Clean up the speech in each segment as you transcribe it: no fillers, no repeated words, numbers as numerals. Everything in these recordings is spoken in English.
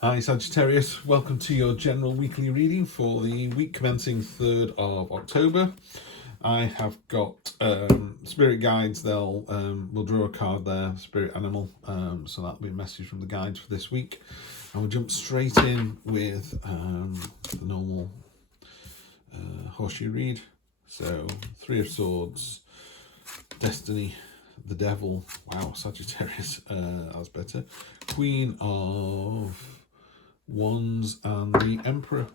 Hi Sagittarius, welcome to your general weekly reading for the week commencing 3rd of October. I have got spirit guides. We'll draw a card there, spirit animal, so that'll be a message from the guides for this week. And we'll jump straight in with the normal horseshoe read. So 3 of Swords, Destiny, the Devil, wow, Sagittarius, that's better, Queen of Wands and the Emperor.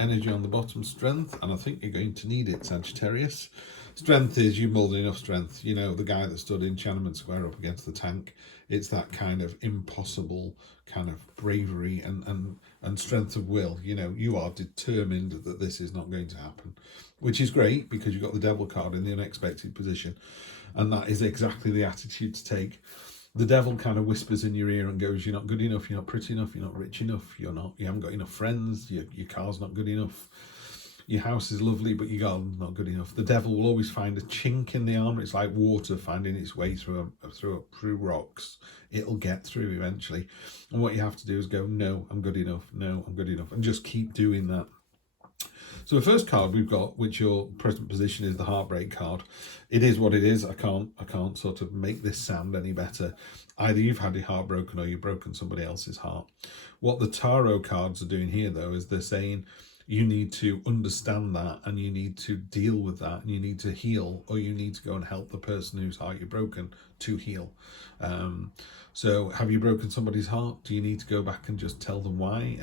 Energy on the bottom, strength, and I think you're going to need it, Sagittarius. Strength is you more than enough strength. You know, the guy that stood in Tiananmen Square up against the tank. It's that kind of impossible kind of bravery and strength of will. You know, you are determined that this is not going to happen, which is great because you've got the Devil card in the unexpected position, and that is exactly the attitude to take. The devil kind of whispers in your ear and goes, you're not good enough, you're not pretty enough, you're not rich enough, you haven't got enough friends, your car's not good enough, your house is lovely, but your garden's not good enough. The devil will always find a chink in the armor. It's like water finding its way through rocks. It'll get through eventually. And what you have to do is go, no, I'm good enough, no, I'm good enough, and just keep doing that. So the first card we've got, which your present position is the heartbreak card. It is what it is. I can't sort of make this sound any better. Either you've had your heart broken or you've broken somebody else's heart. What the tarot cards are doing here, though, is they're saying you need to understand that and you need to deal with that and you need to heal, or you need to go and help the person whose heart you've broken to heal. So have you broken somebody's heart? Do you need to go back and just tell them why?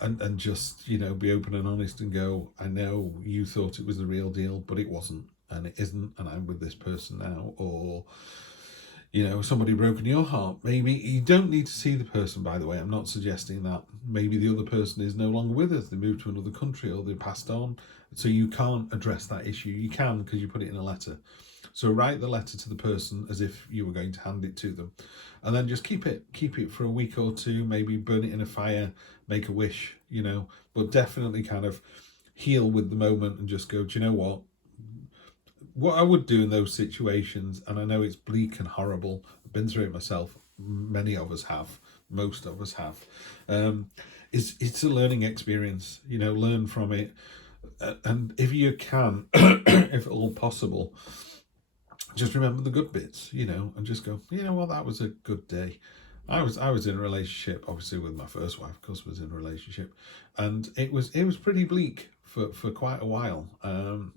And just, you know, be open and honest and go, I know you thought it was the real deal, but it wasn't, and it isn't, and I'm with this person now. Or, you know, somebody broken your heart. Maybe you don't need to see the person, by the way. I'm not suggesting that. Maybe the other person is no longer with us. They moved to another country or they passed on. So you can't address that issue. You can because you put it in a letter. So write the letter to the person as if you were going to hand it to them. And then just keep it for a week or two, maybe burn it in a fire, make a wish, you know, but definitely kind of heal with the moment and just go, do you know what I would do in those situations, and I know it's bleak and horrible, I've been through it myself, many of us have, most of us have, it's a learning experience, you know, learn from it. And if you can, if at all possible, just remember the good bits, you know, and just go, you know what, that was a good day. I was in a relationship, obviously with my first wife, of course, was in a relationship, and it was pretty bleak for quite a while.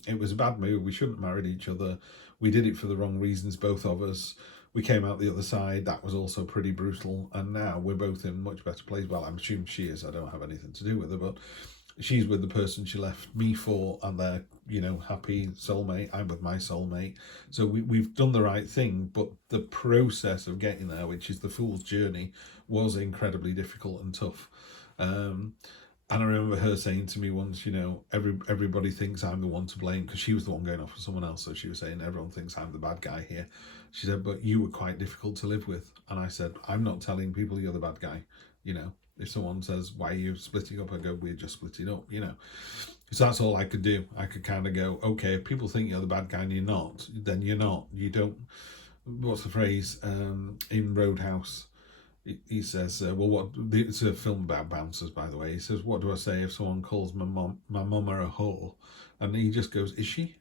It was a bad move. We shouldn't have married each other. We did it for the wrong reasons, both of us. We came out the other side. That was also pretty brutal. And now we're both in much better place. Well, I'm assuming she is. I don't have anything to do with her, but she's with the person she left me for, and they're, you know, happy soulmate. I'm with my soulmate. So we've done the right thing, but the process of getting there, which is the fool's journey, was incredibly difficult and tough. And I remember her saying to me once, you know, everybody thinks I'm the one to blame, because she was the one going off with someone else. So she was saying, everyone thinks I'm the bad guy here. She said, but you were quite difficult to live with. And I said, I'm not telling people you're the bad guy, you know. If someone says, why are you splitting up? I go, we're just splitting up, you know. So that's all I could do. I could kind of go, okay, if people think you're the bad guy and you're not, then you're not. You don't, what's the phrase in Roadhouse? He says, well, what, it's a film about bouncers, by the way. He says, what do I say if someone calls my mum a whore? And he just goes, is she?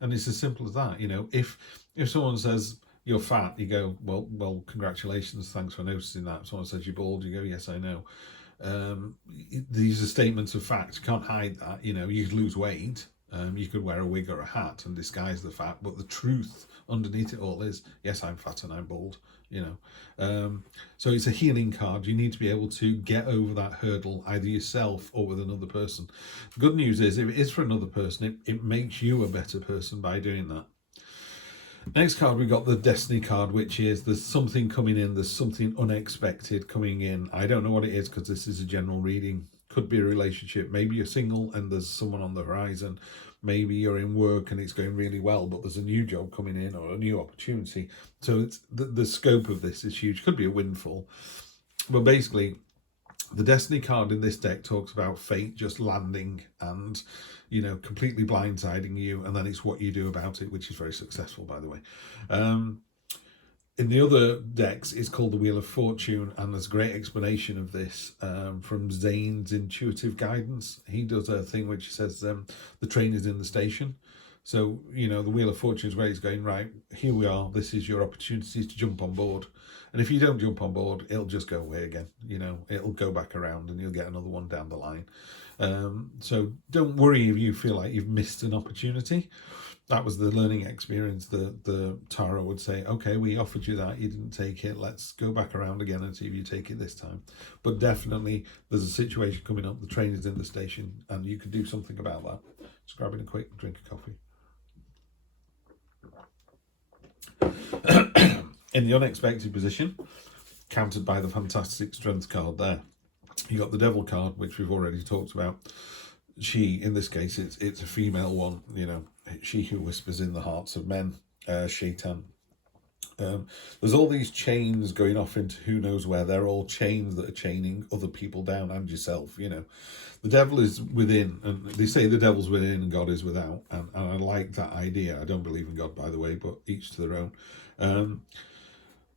And it's as simple as that, you know. If someone says you're fat, you go, well, congratulations, thanks for noticing that. If someone says you're bald, you go, yes, I know. These are statements of fact. You can't hide that. You know, you could lose weight. You could wear a wig or a hat and disguise the fat, but the truth underneath it all is, yes, I'm fat and I'm bald, you know. So it's a healing card. You need to be able to get over that hurdle, either yourself or with another person. The good news is, if it is for another person, it makes you a better person by doing that. Next card, we've got the Destiny card, which is there's something coming in, there's something unexpected coming in. I don't know what it is because this is a general reading. Could be a relationship. Maybe you're single and there's someone on the horizon. Maybe you're in work and it's going really well, but there's a new job coming in or a new opportunity. So it's the scope of this is huge. Could be a windfall. But basically, the Destiny card in this deck talks about fate just landing and, you know, completely blindsiding you, and then it's what you do about it, which is very successful, by the way. In the other decks, it's called the Wheel of Fortune, and there's a great explanation of this from Zane's Intuitive Guidance. He does a thing which says the train is in the station. So, you know, the Wheel of Fortune is where he's going, right, here we are, this is your opportunity to jump on board. And if you don't jump on board, it'll just go away again. You know, it'll go back around and you'll get another one down the line. So don't worry if you feel like you've missed an opportunity. That was the learning experience. The Tarot would say, okay, we offered you that, you didn't take it, let's go back around again and see if you take it this time. But definitely there's a situation coming up, the train is in the station, and you can do something about that. Just grabbing a quick drink of coffee. In the unexpected position, countered by the fantastic Strength card there, you got the Devil card, which we've already talked about. She, in this case, it's a female one, you know, she who whispers in the hearts of men, Shaitan. There's all these chains going off into who knows where. They're all chains that are chaining other people down and yourself, you know. The devil is within, and they say the devil's within and God is without, and I like that idea. I don't believe in God, by the way, but each to their own.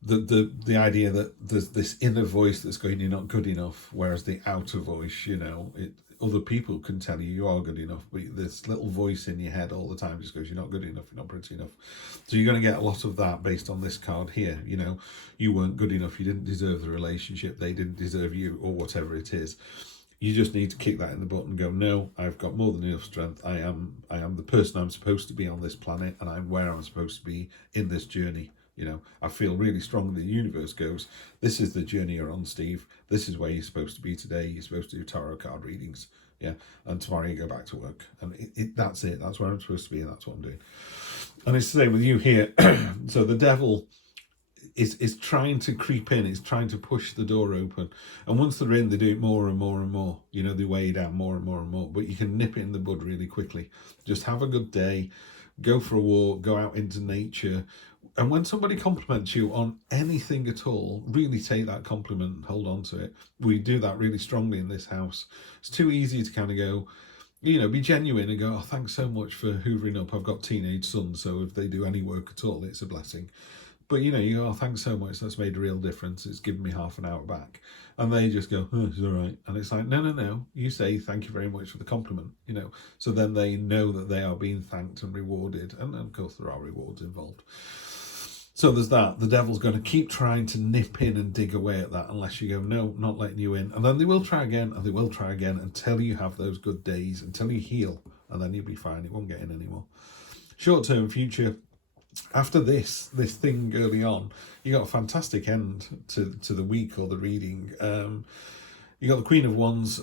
The idea that there's this inner voice that's going, you're not good enough, whereas the outer voice, you know, other people can tell you are good enough, but this little voice in your head all the time just goes, you're not good enough, you're not pretty enough. So you're going to get a lot of that based on this card here. You know, you weren't good enough, you didn't deserve the relationship, they didn't deserve you, or whatever it is. You just need to kick that in the butt and go, no, I've got more than enough strength. I am the person I'm supposed to be on this planet, and I'm where I'm supposed to be in this journey. You know, I feel really strong. The universe goes, this is the journey you're on, Steve. This is where you're supposed to be today. You're supposed to do tarot card readings. Yeah. And tomorrow you go back to work. And that's it. That's where I'm supposed to be. And that's what I'm doing. And it's the same with you here. So the devil is trying to creep in. It's trying to push the door open. And once they're in, they do it more and more and more. You know, they weigh you down more and more and more. But you can nip it in the bud really quickly. Just have a good day. Go for a walk. Go out into nature. And when somebody compliments you on anything at all, really take that compliment and hold on to it. We do that really strongly in this house. It's too easy to kind of go, you know, be genuine and go, oh, thanks so much for hoovering up. I've got teenage sons, so if they do any work at all, it's a blessing. But, you know, you go, oh, thanks so much. That's made a real difference. It's given me half an hour back. And they just go, oh, it's all right. And it's like, no. You say thank you very much for the compliment, you know. So then they know that they are being thanked and rewarded. And of course, there are rewards involved. So there's that. The devil's going to keep trying to nip in and dig away at that unless you go, no, not letting you in. And then they will try again, and they will try again until you have those good days, until you heal, and then you'll be fine. It won't get in anymore. Short-term future. After this thing early on, you got a fantastic end to the week or the reading. You got the Queen of Wands,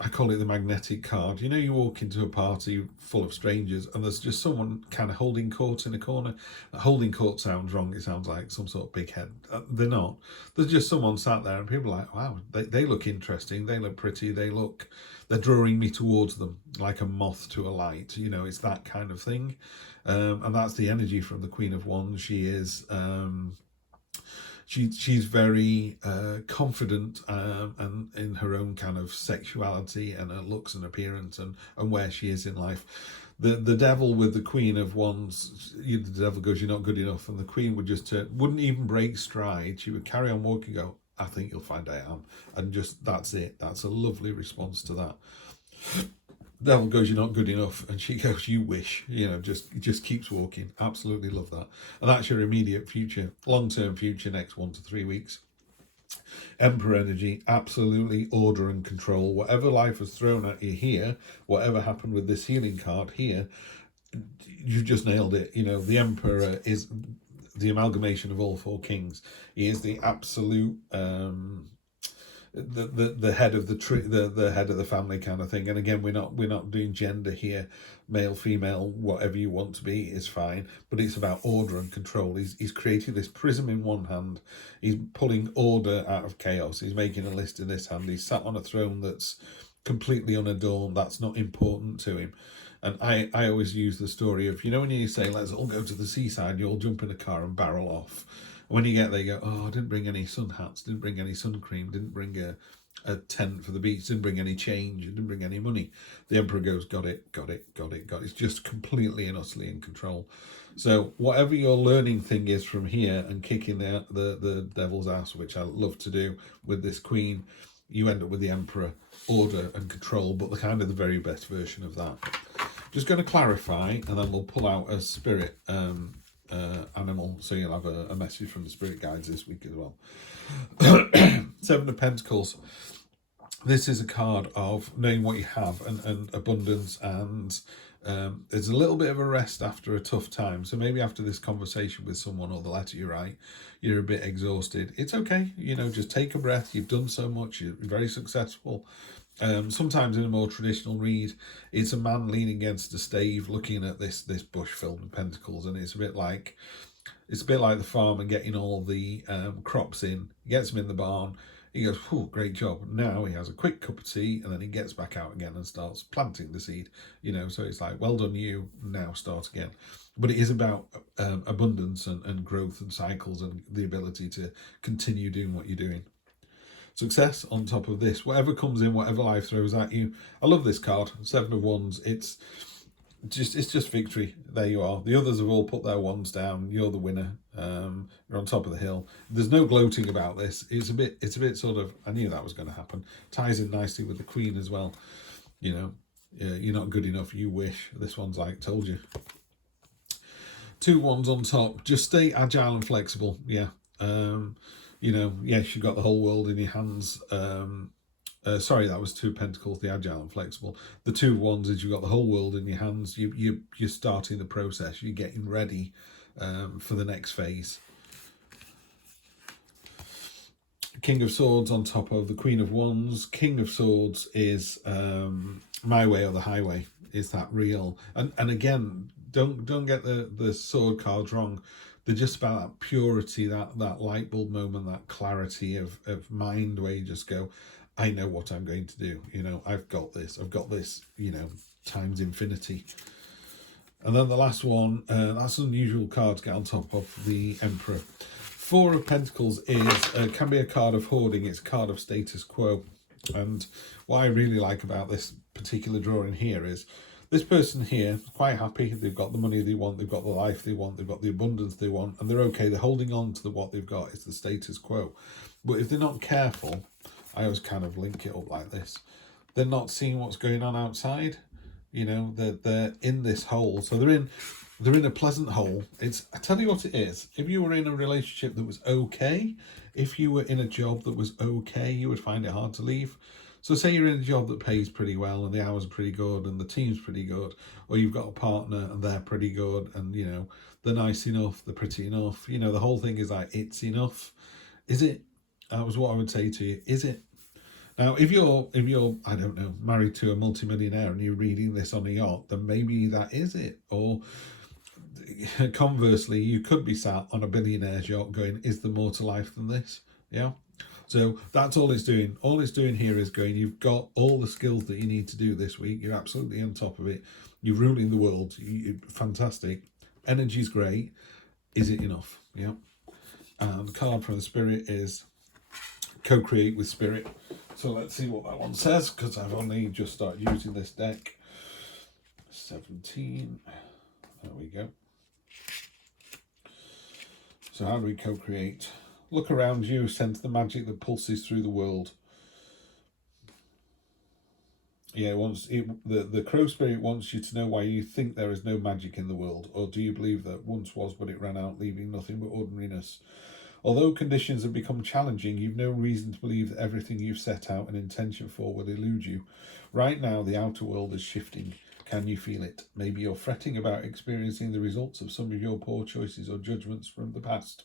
I call it the magnetic card. You know, you walk into a party full of strangers and there's just someone kind of holding court in a corner. Holding court sounds wrong. It sounds like some sort of big head. They're not. There's just someone sat there and people are like, wow, they look interesting. They look pretty. They're drawing me towards them like a moth to a light. You know, it's that kind of thing. And that's the energy from the Queen of Wands. She is... She's very confident and in her own kind of sexuality and her looks and appearance and where she is in life. The devil with the Queen of Wands, the devil goes, you're not good enough. And the Queen would just wouldn't even break stride. She would carry on walking, go, I think you'll find I am. And just, that's it. That's a lovely response to that. The devil goes, you're not good enough, and she goes, you wish, you know, just keeps walking. Absolutely love that. And that's your immediate future, long-term future, next 1 to 3 weeks. Emperor energy, absolutely order and control. Whatever life has thrown at you here, whatever happened with this healing card here, you just nailed it. You know, the Emperor is the amalgamation of all 4 kings. He is the absolute the head of the head of the family kind of thing. And again, we're not doing gender here, male, female, whatever you want to be is fine, but it's about order and control. He's created this prism in one hand, he's pulling order out of chaos, he's making a list in this hand, he's sat on a throne that's completely unadorned, that's not important to him. And I always use the story of, you know, when you say let's all go to the seaside, you all jump in a car and barrel off. When you get there, you go, oh, I didn't bring any sun hats, didn't bring any sun cream, didn't bring a tent for the beach, didn't bring any change, it didn't bring any money. The Emperor goes, got it, got it, got it, got it. It's just completely and utterly in control. So whatever your learning thing is from here and kicking the devil's ass, which I love to do with this Queen, you end up with the Emperor, order and control, but the kind of the very best version of that. Just going to clarify, and then we'll pull out a spirit animal, so you'll have a message from the spirit guides this week as well. Seven of Pentacles. This is a card of knowing what you have and abundance, and there's a little bit of a rest after a tough time. So maybe after this conversation with someone or the letter you write, you're a bit exhausted. It's okay, you know, just take a breath. You've done so much, you're very successful. Sometimes in a more traditional read, it's a man leaning against a stave looking at this bush filled with pentacles, and it's a bit like the farmer getting all the crops in. He gets them in the barn. He goes, "Oh, great job." Now he has a quick cup of tea, and then he gets back out again and starts planting the seed. You know, so it's like, well done you, now start again. But it is about abundance and growth and cycles and the ability to continue doing what you're doing. Success on top of this. Whatever comes in, whatever life throws at you. I love this card, Seven of Wands. It's just victory. There you are. The others have all put their wands down. You're the winner. You're on top of the hill. There's no gloating about this. It's a bit sort of, I knew that was going to happen. Ties in nicely with the Queen as well. You know, you're not good enough, you wish. This one's like, told you. Two wands on top. Just stay agile and flexible. Yeah. You know, yes, you've got the whole world in your hands. Sorry, that was two pentacles, the agile and flexible. The two wands is you've got the whole world in your hands. You're starting the process. You're getting ready for the next phase. King of Swords on top of the Queen of Wands. King of Swords is my way or the highway. Is that real? And again, don't get the sword cards wrong. They're just about that purity, that light bulb moment, that clarity of mind where you just go, I know what I'm going to do. You know, I've got this, you know, times infinity. And then the last one, that's an unusual card to get on top of the Emperor. Four of Pentacles can be a card of hoarding. It's a card of status quo. And what I really like about this particular drawing here is this person here is quite happy. They've got the money they want. They've got the life they want. They've got the abundance they want. And they're okay. They're holding on to what they've got. It's the status quo. But if they're not careful, I always kind of link it up like this. They're not seeing what's going on outside. You know, they're in this hole. So they're in a pleasant hole. I tell you what it is. If you were in a relationship that was okay, if you were in a job that was okay, you would find it hard to leave. So say you're in a job that pays pretty well and the hours are pretty good and the team's pretty good, or you've got a partner and they're pretty good and, you know, they're nice enough, they're pretty enough. You know, the whole thing is like, it's enough. Is it? That was what I would say to you. Is it? Now, if you're, I don't know, married to a multimillionaire and you're reading this on a yacht, then maybe that is it. Or conversely, you could be sat on a billionaire's yacht going, is there more to life than this? Yeah. So that's all it's doing. All it's doing here is going, you've got all the skills that you need to do this week. You're absolutely on top of it. You're ruling the world. You're fantastic. Energy's great. Is it enough? Yeah. And the card from the Spirit is co-create with Spirit. So let's see what that one says, because I've only just started using this deck. 17. There we go. So how do we co-create? Look around you, sense the magic that pulses through the world. Yeah, the Crow Spirit wants you to know why you think there is no magic in the world, or do you believe that once was but it ran out, leaving nothing but ordinariness? Although conditions have become challenging, you've no reason to believe that everything you've set out an intention for will elude you. Right now, the outer world is shifting. Can you feel it? Maybe you're fretting about experiencing the results of some of your poor choices or judgments from the past.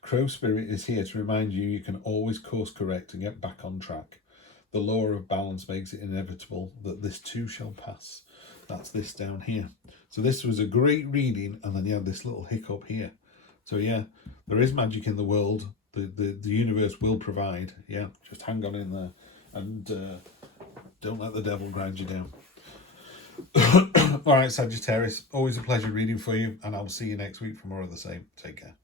Crow Spirit is here to remind you you can always course correct and get back on track. The law of balance makes it inevitable that this too shall pass. That's this down here. So this was a great reading, and then you had this little hiccup here. So yeah, there is magic in the world. The universe will provide. Yeah, just hang on in there and don't let the devil grind you down. All right, Sagittarius, always a pleasure reading for you, and I'll see you next week for more of the same. Take care.